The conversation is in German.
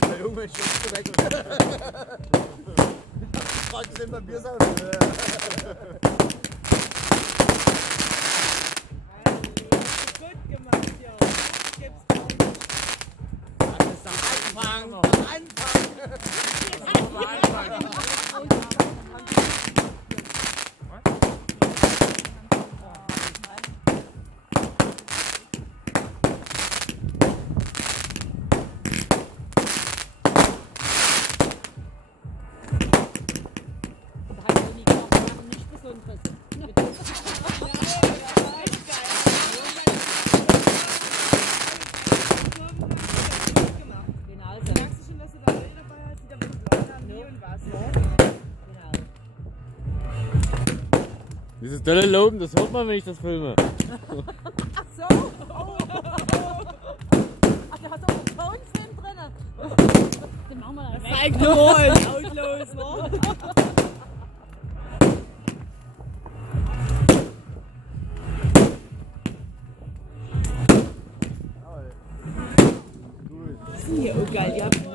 Der Junge ist schon weg. Fragt den beim Biersaus. Gut gemacht, ja. Gibt's gar nicht. Das ist am Anfang. Am Anfang. Dieses dolle Loben, das hört man, wenn ich das filme. Ach so! Oh. Ach, der hat doch einen Tonfilm drin. Den machen wir dann weg. Zeig mal! Outlaws, wa? Das ist hier auch geil, ja.